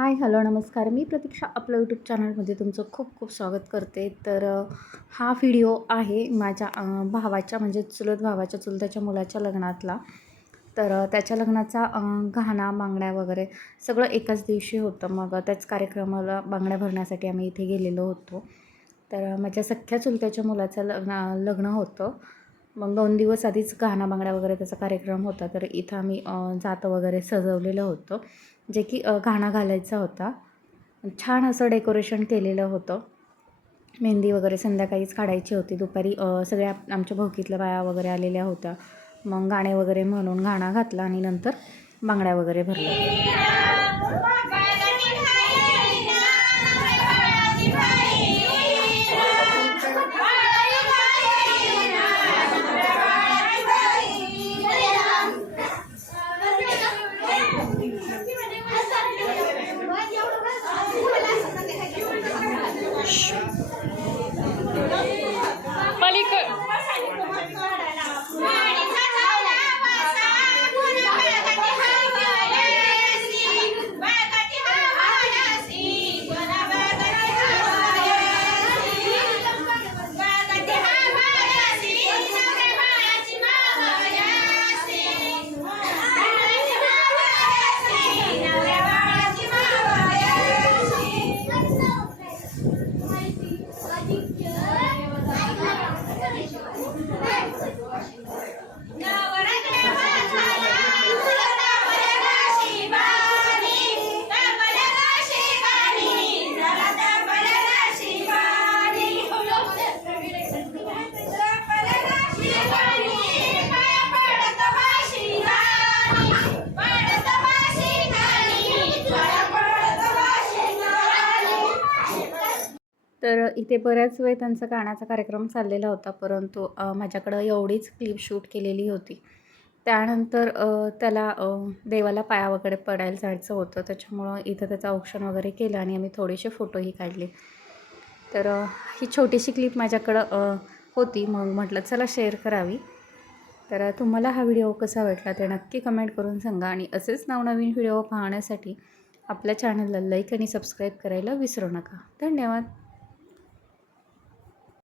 Hi hello नमस्कार. मी प्रतीक्षा आपलं YouTube चॅनलमध्ये तुमचं खूप खूप स्वागत करते. तर हा व्हिडिओ आहे माझ्या भावाच्या म्हणजे चुलत भावाच्या चुलत्याच्या मुलाच्या लग्नातला. तर त्याच्या लग्नाचा घाणा गहना बांगड्या वगैरे सगळं एकाच दिवशी होतं. मग त्याच कार्यक्रमाला बांगड्या भरण्यासाठी आम्ही इथे गेलेलो होतो. तर माझ्या सख्ख्या चुलत्याच्या मुलाचं लग्न लग्न होतं. मग दोन दिवस आधीच गहना बांगड्या वगैरे त्याचा कार्यक्रम होता. तर इथं आम्ही जात जातं वगैरे सजवलेलं होतं. जे की अ, गाणा घालायचा होता. छान असं डेकोरेशन केलेलं होतं. मेहंदी वगैरे संध्याकाळीच काढायची होती. दुपारी सगळ्या आमच्या भोवकीतल्या बाया वगैरे आलेल्या होत्या. मग गाणे वगैरे म्हणून गाणं घातला आणि नंतर बांगड्या वगैरे भरल्या. Sure. तर इथे बऱ्याच वेळ त्यांचा गाण्याचा कार्यक्रम चाललेला होता परंतु माझ्याकडं एवढीच क्लिप शूट केलेली होती. त्यानंतर त्याला देवाला पाया वगैरे पडायला जायचं होतं त्याच्यामुळं इथं त्याचं औक्षण वगैरे केलं आणि आम्ही थोडेसे फोटोही काढले. तर ही छोटीशी क्लिप माझ्याकडं होती मग म्हटलं चला शेअर करावी. तर तुम्हाला हा व्हिडिओ कसा वाटला ते नक्की कमेंट करून सांगा आणि असेच नवनवीन व्हिडिओ पाहण्यासाठी आपल्या चॅनलला लाईक आणि सबस्क्राईब करायला विसरू नका. धन्यवाद.